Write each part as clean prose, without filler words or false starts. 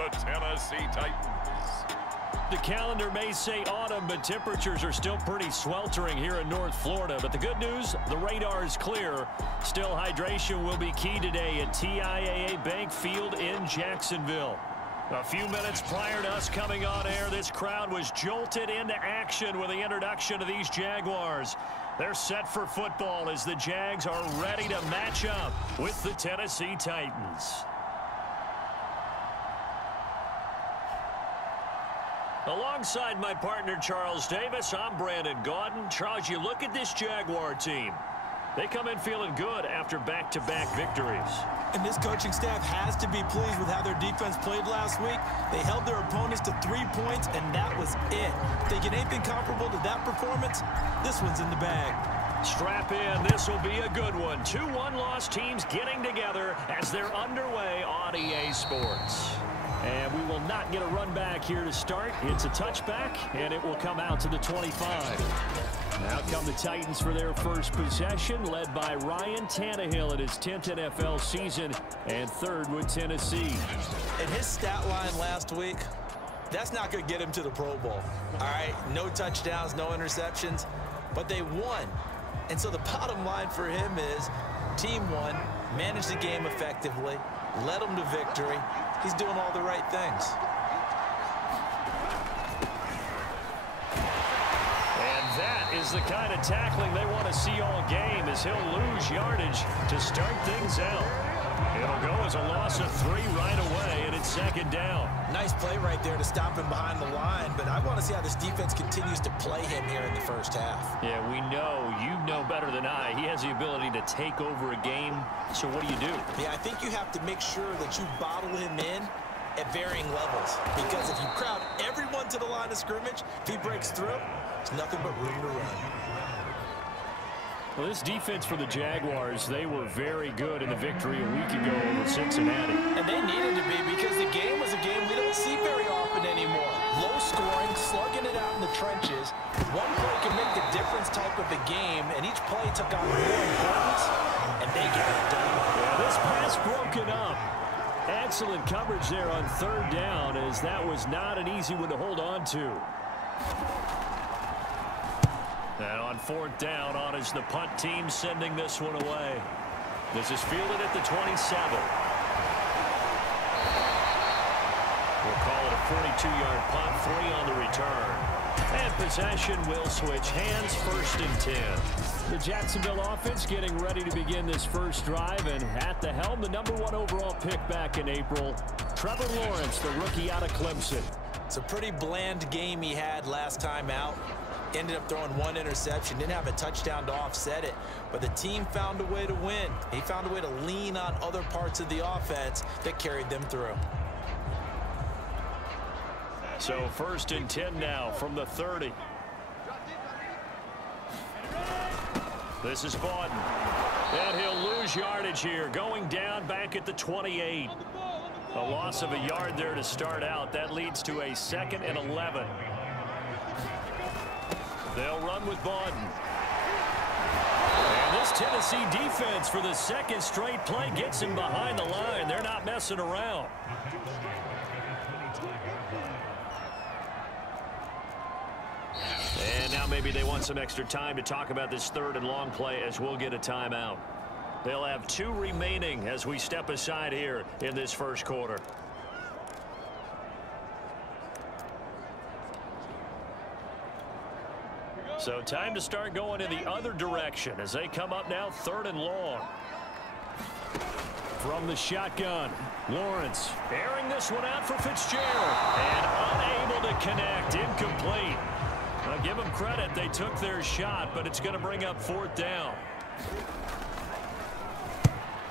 the Tennessee Titans. The calendar may say autumn, but temperatures are still pretty sweltering here in North Florida. But the good news, the radar is clear. Still, hydration will be key today at TIAA Bank Field in Jacksonville. A few minutes prior to us coming on air, this crowd was jolted into action with the introduction of these Jaguars. They're set for football as the Jags are ready to match up with the Tennessee Titans. Alongside my partner, Charles Davis, I'm Brandon Gaudin. Charles, you look at this Jaguar team. They come in feeling good after back-to-back victories. And this coaching staff has to be pleased with how their defense played last week. They held their opponents to 3 points, and that was it. Thinking anything comparable to that performance, this one's in the bag. Strap in. This will be a good one. 2 one-loss teams getting together as they're underway on EA Sports. And we will not get a run back here to start. It's a touchback, and it will come out to the 25. Now come the Titans for their first possession, led by Ryan Tannehill in his 10th NFL season and 3rd with Tennessee. And his stat line last week, that's not going to get him to the Pro Bowl. All right, no touchdowns, no interceptions, but they won. And so the bottom line for him is team won, managed the game effectively, led them to victory. He's doing all the right things. And that is the kind of tackling they want to see all game as he'll lose yardage to start things out. It'll go as a loss of 3 right away, and it's 2nd down. Nice play right there to stop him behind the line, but I want to see how this defense continues to play him here in the first half. Yeah, we know. You know better than I. He has the ability to take over a game, so what do? Yeah, I think you have to make sure that you bottle him in at varying levels, because if you crowd everyone to the line of scrimmage, if he breaks through, there's nothing but room to run. Well, this defense for the Jaguars, they were very good in the victory a week ago over Cincinnati. And they needed to be, because the game was a game we don't see very often anymore. Low scoring, slugging it out in the trenches. One play can make the difference type of a game, and each play took on more importance, and they got it done. Yeah, this pass broken up. Excellent coverage there on 3rd down, as that was not an easy one to hold on to. And on 4th down, on is the punt team sending this one away. This is fielded at the 27. We'll call it a 42-yard punt, 3 on the return. And possession will switch hands, 1st and 10. The Jacksonville offense getting ready to begin this first drive, and at the helm, the #1 overall pick back in April, Trevor Lawrence, the rookie out of Clemson. It's a pretty bland game he had last time out. Ended up throwing 1 interception, didn't have a touchdown to offset it, but the team found a way to win. He found a way to lean on other parts of the offense that carried them through. So 1st and 10 now from the 30. This is Bawden. And he'll lose yardage here, going down back at the 28. A loss of a yard there to start out. That leads to a 2nd and 11. They'll run with Bawden. And this Tennessee defense for the 2nd straight play gets him behind the line. They're not messing around. And now maybe they want some extra time to talk about this 3rd and long play, as we'll get a timeout. They'll have 2 remaining as we step aside here in this first quarter. So time to start going in the other direction as they come up now 3rd and long. From the shotgun, Lawrence airing this one out for Fitzgerald. And unable to connect, incomplete. I'll give them credit, they took their shot, but it's going to bring up 4th down.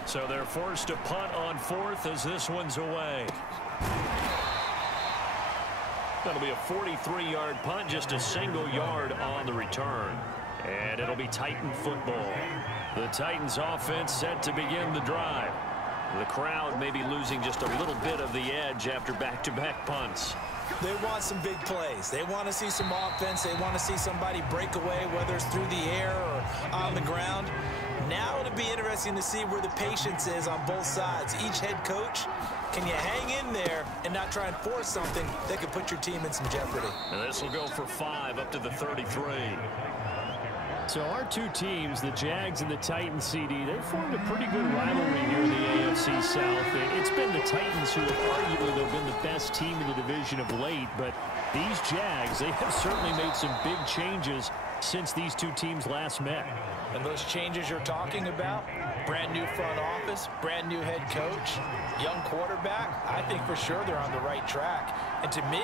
So they're forced to punt on 4th as this one's away. That'll be a 43-yard punt, just a single yard on the return. And it'll be Titan football. The Titans offense set to begin the drive. The crowd may be losing just a little bit of the edge after back-to-back punts. They want some big plays. They want to see some offense. They want to see somebody break away, whether it's through the air or on the ground. Now it'll be interesting to see where the patience is on both sides. Each head coach can you hang in there and not try and force something that could put your team in some jeopardy? And this will go for 5 up to the 33. So our two teams, the Jags and the Titans, CD, they've formed a pretty good rivalry here in the AFC South. It's been the Titans who have arguably been the best team in the division of late, but these Jags, they have certainly made some big changes since these two teams last met. And those changes you're talking about, brand new front office, brand new head coach, young quarterback, I think for sure they're on the right track. And to me,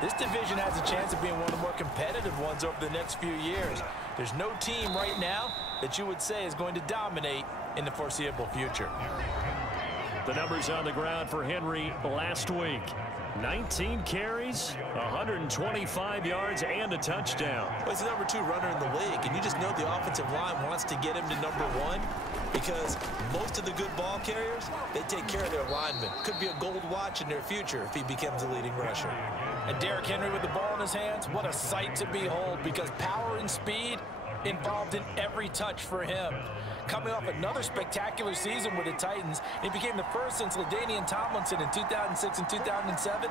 this division has a chance of being one of the more competitive ones over the next few years. There's no team right now that you would say is going to dominate in the foreseeable future. The numbers on the ground for Henry last week. 19 carries, 125 yards, and a touchdown. Well, he's the number 2 runner in the league, and you just know the offensive line wants to get him to number 1 because most of the good ball carriers, they take care of their linemen. Could be a gold watch in their future if he becomes a leading rusher. And Derrick Henry with the ball in his hands, what a sight to behold, because power and speed involved in every touch for him. Coming off another spectacular season with the Titans, he became the first since LaDainian Tomlinson in 2006 and 2007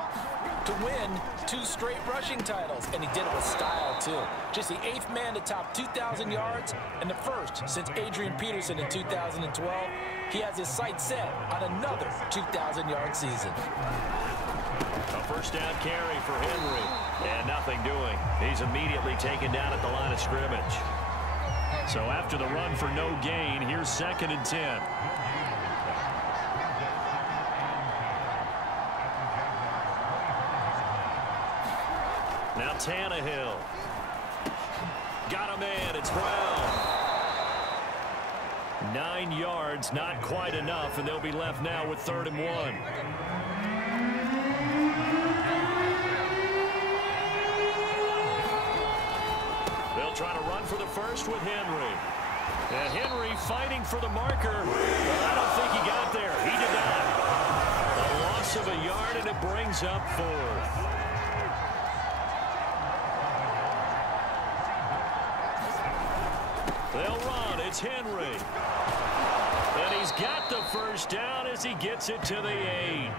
to win 2 straight rushing titles, and he did it with style too. Just the 8th man to top 2,000 yards and the first since Adrian Peterson in 2012. He has his sights set on another 2,000-yard season. A first down carry for Henry, and nothing doing. He's immediately taken down at the line of scrimmage. So after the run for no gain, here's 2nd and 10. Now Tannehill. Got a man, it's Brown. 9 yards, not quite enough, and they'll be left now with 3rd and 1. They'll try to run for the first with Henry. And Henry fighting for the marker. Well, I don't think he got there. He did not. A loss of a yard, and it brings up 4th. They'll run. It's Henry. And he's got the first down as he gets it to the 8.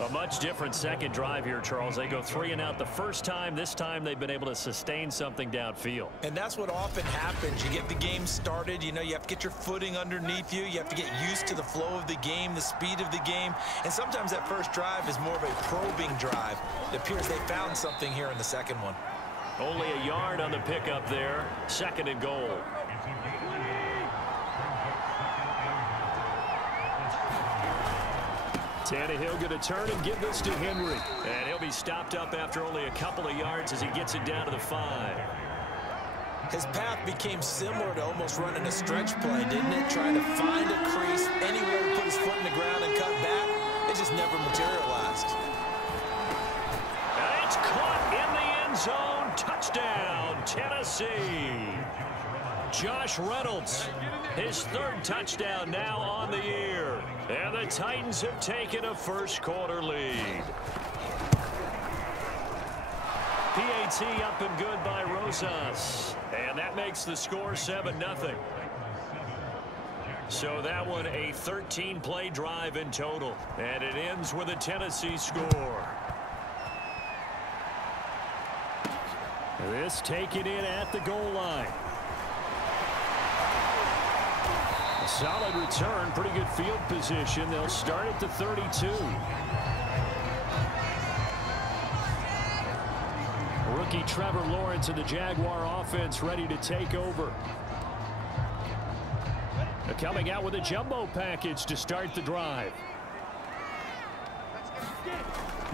A much different second drive here, Charles. They go 3 and out the first time. This time they've been able to sustain something downfield. And that's what often happens. You get the game started. You know, you have to get your footing underneath you. You have to get used to the flow of the game, the speed of the game. And sometimes that first drive is more of a probing drive. It appears they found something here in the second one. Only a yard on the pickup there. 2nd and goal. Tannehill going to turn and give this to Henry. And he'll be stopped up after only a couple of yards as he gets it down to the 5. His path became similar to almost running a stretch play, didn't it? Trying to find a crease, anywhere to put his foot in the ground and cut back. It just never materialized. And it's caught in the end zone. Touchdown, Tennessee. Josh Reynolds, his 3rd touchdown now on the year. And the Titans have taken a first-quarter lead. PAT up and good by Rosas. And that makes the score 7-0. So that one a 13-play drive in total. And it ends with a Tennessee score. This taken in at the goal line. A solid return, pretty good field position. They'll start at the 32. Rookie Trevor Lawrence and the Jaguar offense ready to take over. They're coming out with a jumbo package to start the drive.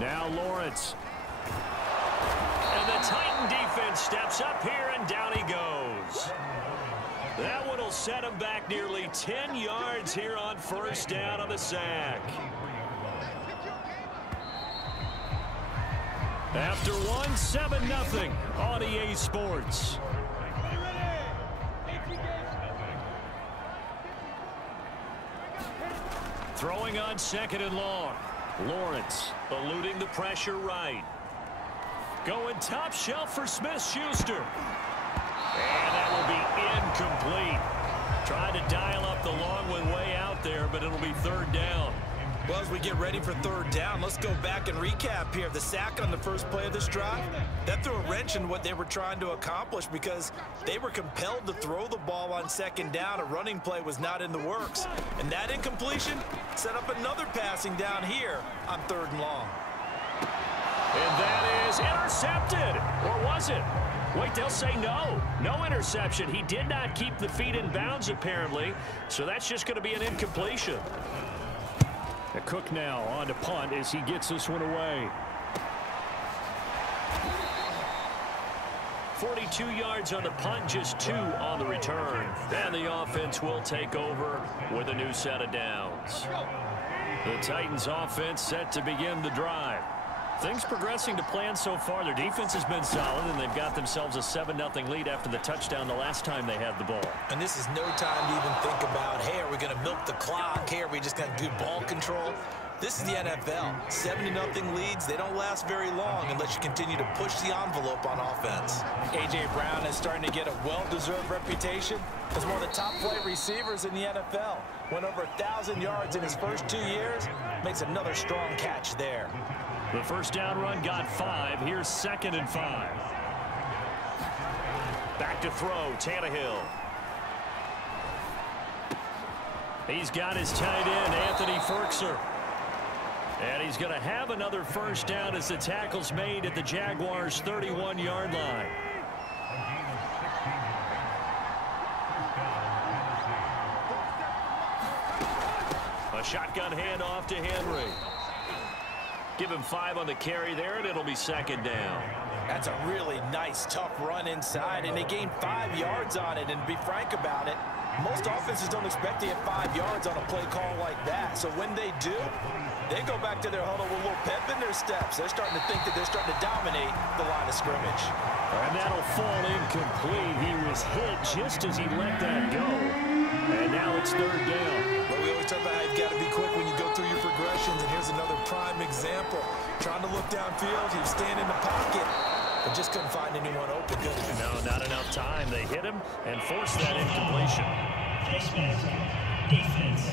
Now Lawrence. And the Titan defense steps up here, and down he goes. That one will set him back nearly 10 yards here on first down on the sack. After one, 7-0 on EA Sports. Throwing on 2nd and long. Lawrence eluding the pressure right. Going top shelf for Smith-Schuster. And that will be incomplete. Trying to dial up the long one way out there, but it'll be third down. Well, as we get ready for third down, let's go back and recap here. The sack on the first play of this drive, that threw a wrench in what they were trying to accomplish because they were compelled to throw the ball on second down. A running play was not in the works. And that incompletion set up another passing down here on third and long. And that is intercepted. Or was it? Wait, they'll say no. No interception. He did not keep the feet in bounds, apparently. So that's just going to be an incompletion. Cook now on to punt as he gets this one away. 42 yards on the punt, just 2 on the return. And the offense will take over with a new set of downs. The Titans offense set to begin the drive. Things progressing to plan so far. Their defense has been solid, and they've got themselves a 7-0 lead after the touchdown the last time they had the ball. And this is no time to even think about, hey, are we going to milk the clock? Hey, are we just going to do ball control? This is the NFL. 70-0 leads, they don't last very long unless you continue to push the envelope on offense. A.J. Brown is starting to get a well-deserved reputation as one of the top flight receivers in the NFL. Went over 1,000 yards in his first 2 years. Makes another strong catch there. The first down run got 5. Here's 2nd and 5. Back to throw, Tannehill. He's got his tight end, Anthony Ferkser. And he's going to have another first down as the tackle's made at the Jaguars' 31-yard line. A shotgun handoff to Henry. Give him 5 on the carry there, and it'll be 2nd down. That's a really nice, tough run inside, and they gained 5 yards on it. And to be frank about it, most offenses don't expect to get 5 yards on a play call like that. So when they do, they go back to their huddle with a little pep in their steps. They're starting to think that they're starting to dominate the line of scrimmage. And that'll fall incomplete. He was hit just as he let that go. And now it's 3rd down. But we always talk about how you've got to be quick when you go through your progressions, and here's another prime example. Trying to look downfield, he was standing in the pocket, but just couldn't find anyone open. Good. No, not enough time. They hit him and forced that incompletion. Defense.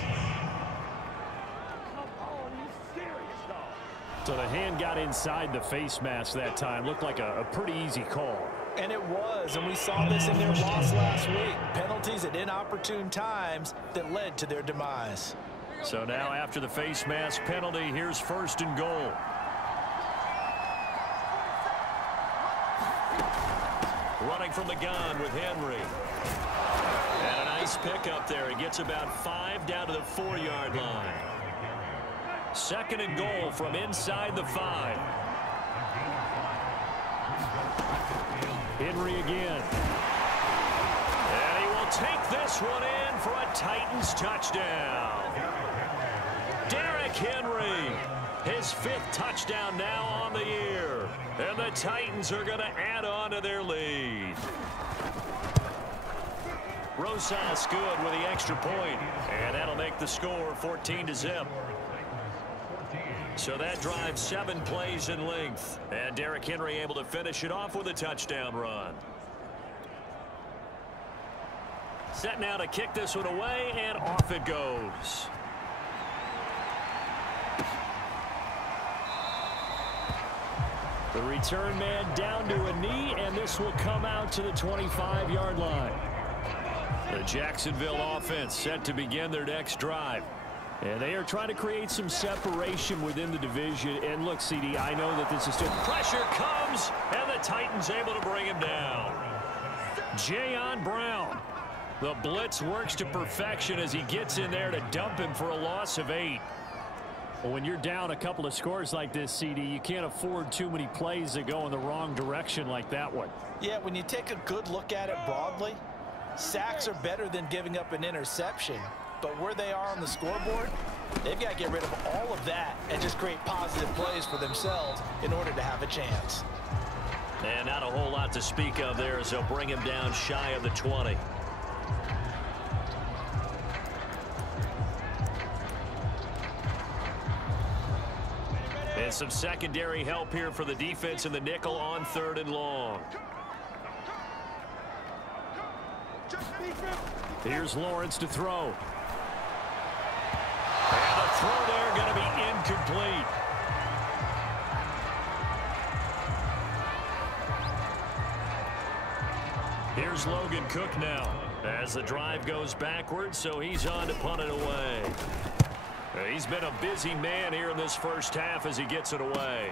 So the hand got inside the face mask that time. Looked like a pretty easy call. And it was, and we saw this in their loss last week. Penalties at inopportune times that led to their demise. So now after the face mask penalty, here's 1st and goal. Running from the gun with Henry. And a nice pickup there. He gets about 5 down to the 4-yard line. 2nd and goal from inside the 5. Henry again. And he will take this one in for a Titans touchdown. Derrick Henry, his 5th touchdown now on the year. And the Titans are going to add on to their lead. Rosas good with the extra point, and that'll make the score 14-0. So that drives 7 plays in length, and Derrick Henry able to finish it off with a touchdown run. Set now to kick this one away, and off it goes. The return man down to a knee, and this will come out to the 25-yard line. The Jacksonville offense set to begin their next drive. And they are trying to create some separation within the division. And look, CD, I know that this is still... Pressure comes, and the Titans able to bring him down. Jayon Brown. The blitz works to perfection as he gets in there to dump him for a loss of 8. Well, when you're down a couple of scores like this, CD, you can't afford too many plays that go in the wrong direction like that one. Yeah, when you take a good look at it broadly, sacks are better than giving up an interception. But where they are on the scoreboard, they've got to get rid of all of that and just create positive plays for themselves in order to have a chance. And not a whole lot to speak of there as they'll bring him down shy of the 20. And some secondary help here for the defense in the nickel on 3rd and long. Here's Lawrence to throw. And the throw there going to be incomplete. Here's Logan Cook now as the drive goes backwards, so he's on to punt it away. He's been a busy man here in this first half as he gets it away.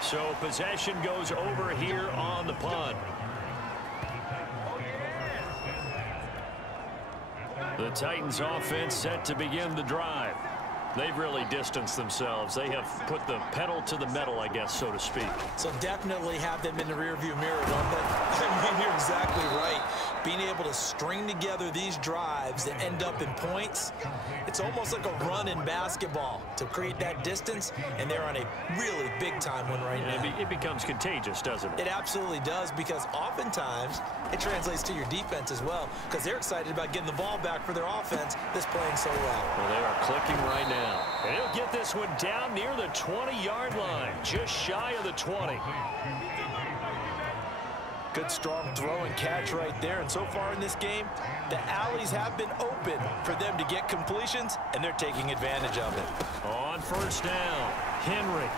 So possession goes over here on the punt. The Titans offense set to begin the drive. They've really distanced themselves. They have put the pedal to the metal, I guess, so to speak. So definitely have them in the rearview mirror, don't they? I mean, you're exactly right. Being able to string together these drives that end up in points, it's almost like a run in basketball to create that distance, and they're on a really big-time one right now. It becomes contagious, doesn't it? It absolutely does, because oftentimes it translates to your defense as well, because they're excited about getting the ball back for their offense that's playing so well. Well, they are clicking right now. And he'll get this one down near the 20-yard line, just shy of the 20. Good strong throw and catch right there. And so far in this game, the alleys have been open for them to get completions, and they're taking advantage of it. On first down, Henry.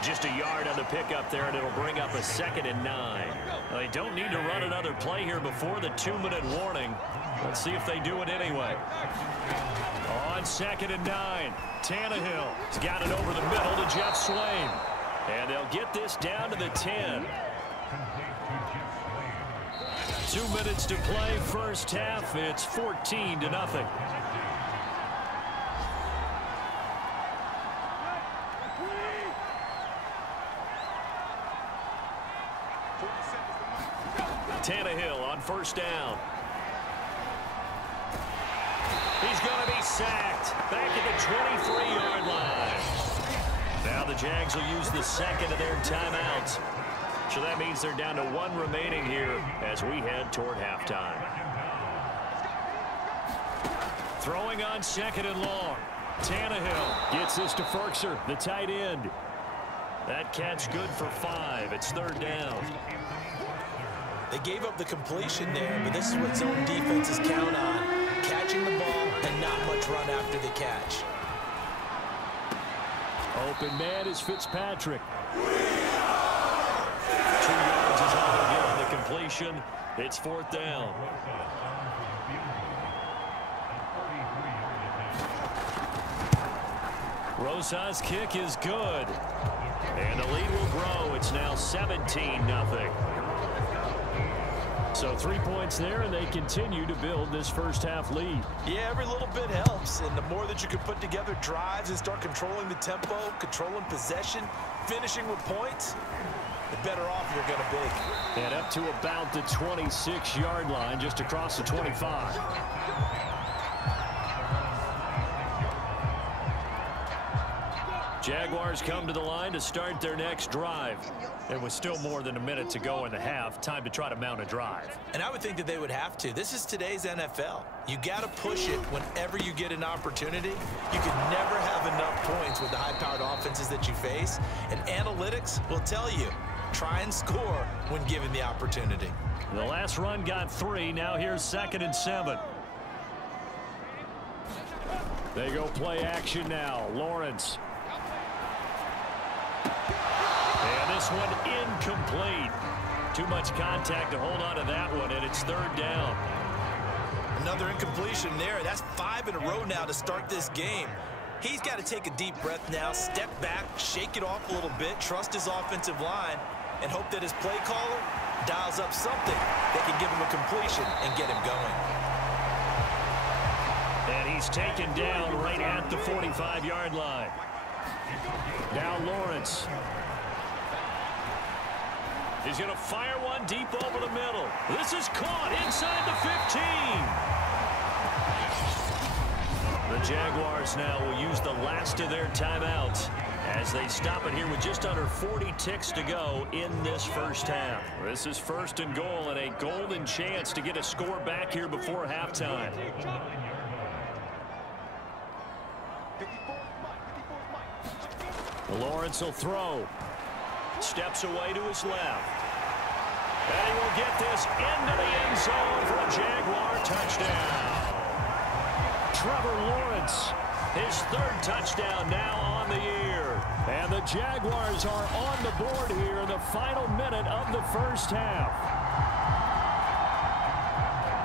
Just a yard on the pickup there, and it'll bring up a 2nd and 9. Well, they don't need to run another play here before the 2-minute warning. Let's see if they do it anyway. On 2nd and 9, Tannehill's got it over the middle to Jeff Swain. And they'll get this down to the 10. 2 minutes to play first half. It's 14-0. Tannehill on first down. He's going to be sacked back at the 23-yard line. Now the Jags will use the 2nd of their timeouts. So that means they're down to 1 remaining here as we head toward halftime. Throwing on 2nd and long. Tannehill gets this to Ferkser, the tight end. That catch good for 5. It's 3rd down. They gave up the completion there, but this is what zone defenses count on. Catching the ball and not much run after the catch. Open man is Fitzpatrick. 2 yards is all they'll get on the completion. It's 4th down. Rosa's kick is good. And the lead will grow. It's now 17-0. So 3 points there, and they continue to build this first half lead. Yeah, every little bit helps, and the more that you can put together drives and start controlling the tempo, controlling possession, finishing with points, the better off you're going to be. And up to about the 26-yard line, just across the 25. Jaguars come to the line to start their next drive. It was still more than a minute to go in the half. Time to try to mount a drive. And I would think that they would have to. This is today's NFL. You got to push it whenever you get an opportunity. You can never have enough points with the high-powered offenses that you face. And analytics will tell you, try and score when given the opportunity. The last run got 3. Now here's 2nd and 7. They go play action now. Lawrence. And this one incomplete. Too much contact to hold on to that one, and it's 3rd down. Another incompletion there. That's 5 in a row now to start this game. He's got to take a deep breath now, step back, shake it off a little bit, trust his offensive line, and hope that his play caller dials up something that can give him a completion and get him going. And he's taken down right at the 45-yard line. Now Lawrence. He's going to fire one deep over the middle. This is caught inside the 15. The Jaguars now will use the last of their timeouts as they stop it here with just under 40 ticks to go in this first half. This is 1st and goal and a golden chance to get a score back here before halftime. Lawrence will throw. Steps away to his left. And he will get this into the end zone for a Jaguar touchdown. Trevor Lawrence, his third touchdown now on the year. And the Jaguars are on the board here in the final minute of the first half.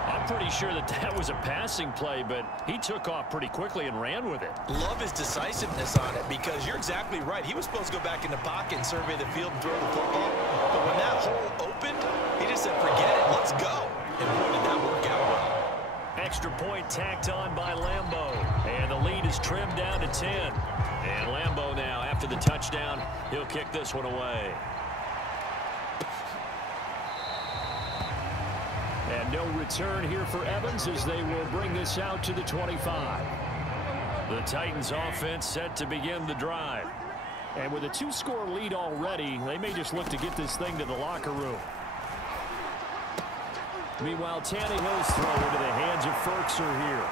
I'm pretty sure that was a passing play, but he took off pretty quickly and ran with it. Love his decisiveness on it because you're exactly right. He was supposed to go back in the pocket and survey the field and throw the football. But when that hole opened, he just said, forget it, let's go. And boy, did that work out well. Extra point tacked on by Lambeau. And the lead is trimmed down to 10. And Lambeau now, after the touchdown, he'll kick this one away. And no return here for Evans as they will bring this out to the 25. The Titans offense set to begin the drive. And with a 2-score lead already, they may just look to get this thing to the locker room. Meanwhile, Tannehill's throw into the hands of Ferkser here.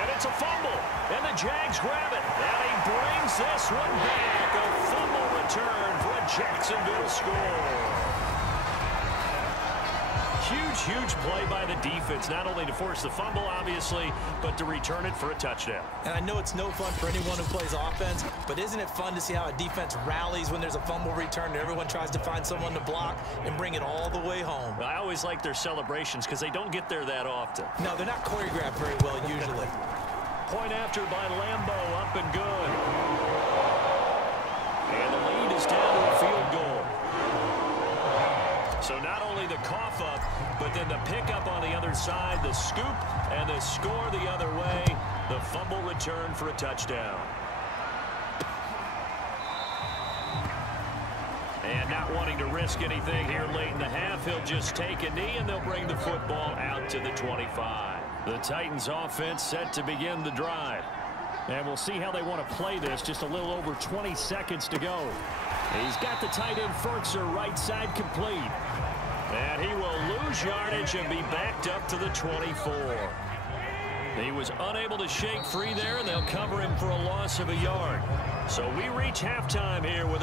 And it's a fumble. And the Jags grab it. And he brings this one back. A fumble return for a Jacksonville score. Huge play by the defense, not only to force the fumble, obviously, but to return it for a touchdown. And I know it's no fun for anyone who plays offense, but isn't it fun to see how a defense rallies when there's a fumble return and everyone tries to find someone to block and bring it all the way home? I always like their celebrations because they don't get there that often. No, they're not choreographed very well usually. Point after by Lambeau, up and good. And the lead is down to a field goal. So not only the cough up, but then the pickup on the other side, the scoop, and the score the other way. The fumble return for a touchdown. And not wanting to risk anything here late in the half, he'll just take a knee, and they'll bring the football out to the 25. The Titans offense set to begin the drive. And we'll see how they want to play this. Just a little over 20 seconds to go. He's got the tight end Ferkser right side complete. And he will lose yardage and be backed up to the 24. He was unable to shake free there, and they'll cover him for a loss of a yard. So we reach halftime here with a